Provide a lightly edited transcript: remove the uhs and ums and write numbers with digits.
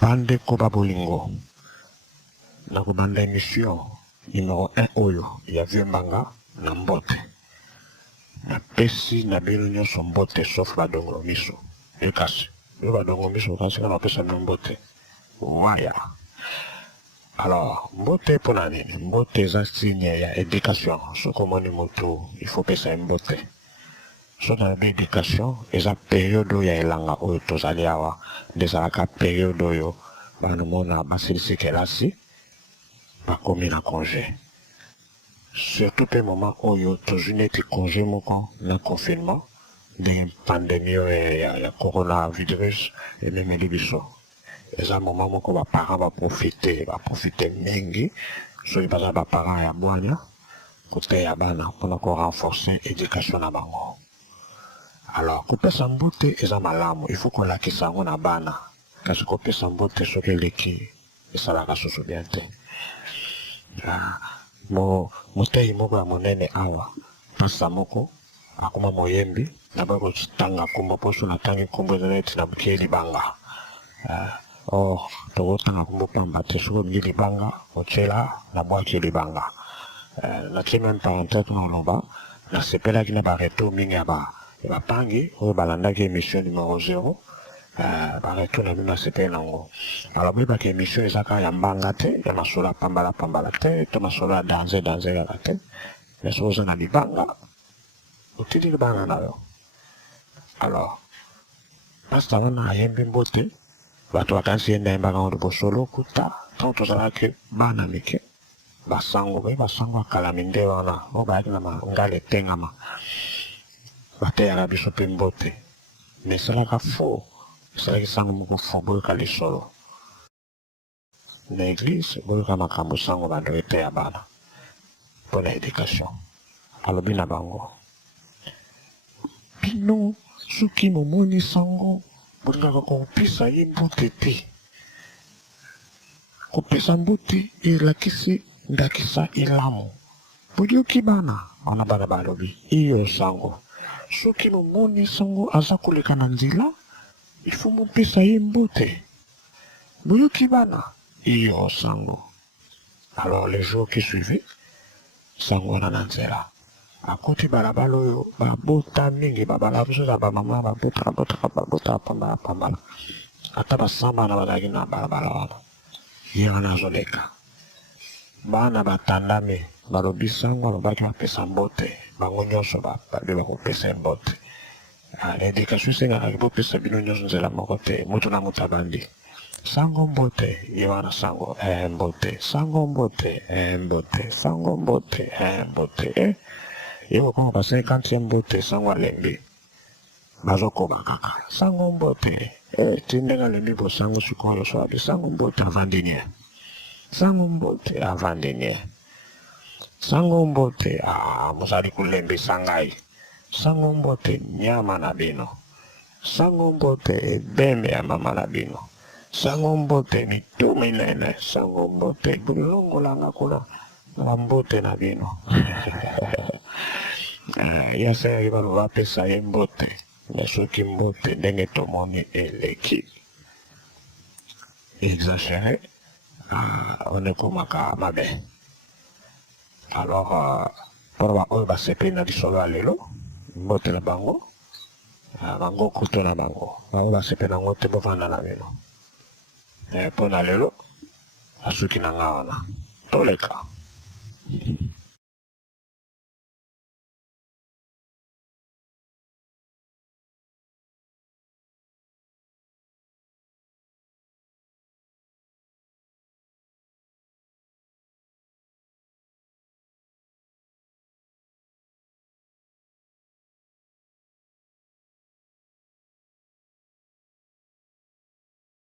Bande Koba Bolingo. Na kubanda émission numéro 1 oyo ya Vieux Mbanga na mbote. Na pesi na bino nyonso mbote sauf badongo miso. Ekasi. Yo badongo miso kasi na pesa mbote. Waya. Alors, mbote pona nini? Mbote eza signe ya éducation. Soko moni moto, il faut pesa mbote. So na be éducation, eza période ya elanga oyo tozali awa. Desalaka période oyo bana mona basilisi kelasi. Bakomi na congé. Surtout pe moment oyo tozuni eti congé moko na confinement de pandémie ya coronavirus ememeli biso. Eza moment moko baparents baprofite mingi soki baza baparents ya bwanya kote ya bana mpona korenforcer éducation na bango. Alors kopesa mbote eza malamu, il faut kolakisa yango na bana kasi kopesa mbote soki eleki esalaka susu bien te. Motei moko ya monene awa pasa moko akoma moyembi naba kotanga kombo poso na tangi kombo neti na bukie libanga. Tokotanga kombo pamba te soki bukie libanga ochela na bwaki libanga. Na tie même parenthèse na oloba na sepelaki na bareto mingi ya bapangi oyo balandaki émission numéro 0. Bareto na bino sepele nango. Alors boyebaka émission ezaka ya mbanga te ya masolo ya pambala te to masolo ya danse kaka te mais soki oza na libanga otili libanga na yo. Alors pasta wana ayembi mbote bato bakanisi ye ndayembaka ngo liboso lokuta ntango tozalaki bana mike basango akala minde wana oyo bayaki na mangala etengama bateyaka biso mpe mbote mais esalaka faux. Esalaki sango moko fo boyoka lisolo na église boyoka makambo sango bando eteya bana mpona éducation. Alobi na bango bino soki momoni sango bolingaka kopesa ye mbote te. Kopesa mbote elakisi ndakisa elamu. Boyoki bana wana bana balobi iyo sango soki momoni sango aza koleka na nzela il faut mopesa ye mbote. Boyoki bana iyo sango. Alors les jours qui suivaient sango wana na nzela akoti balabala oyo babota mingi babala biso na bamama babota pambala ata basamba na bazalaki na balabala wana ye wana azoleka bana batandami balobi sango alobaki bapesa mbote bango nyonso babe bakopesa mbote. L'éducation esengaka bopesa bino nyonso nzela moko te moto na moto abandi sango mbote ye wana sango mbote sango mbote mbote sango mbote mbote ye kokoma ba 50e mbote sango alembi bazokoba kaka sango mbote ti ndenge alembi bosango sikoyo so abi sango mbote avant-dernier sango mbote avant-dernier sango mbote mozali kolembisa ngai sango mbote nyama na bino sango mbote ebembe ya mama na bino sango mbote mitumu minene sango mbote bolongolanga kuna na mbote na bino. Yasalaki bano bapesa ye mbote mais soki mbote ndenge tomoni eleki exagéré on ekomaka mabe. Alors mpona baoyo basepeli na lisolo ya lelo mbote na bango bango kutu na bango baoyo basepeli nango te bovanda na bino mpona lelo asuki na nga wana toleka.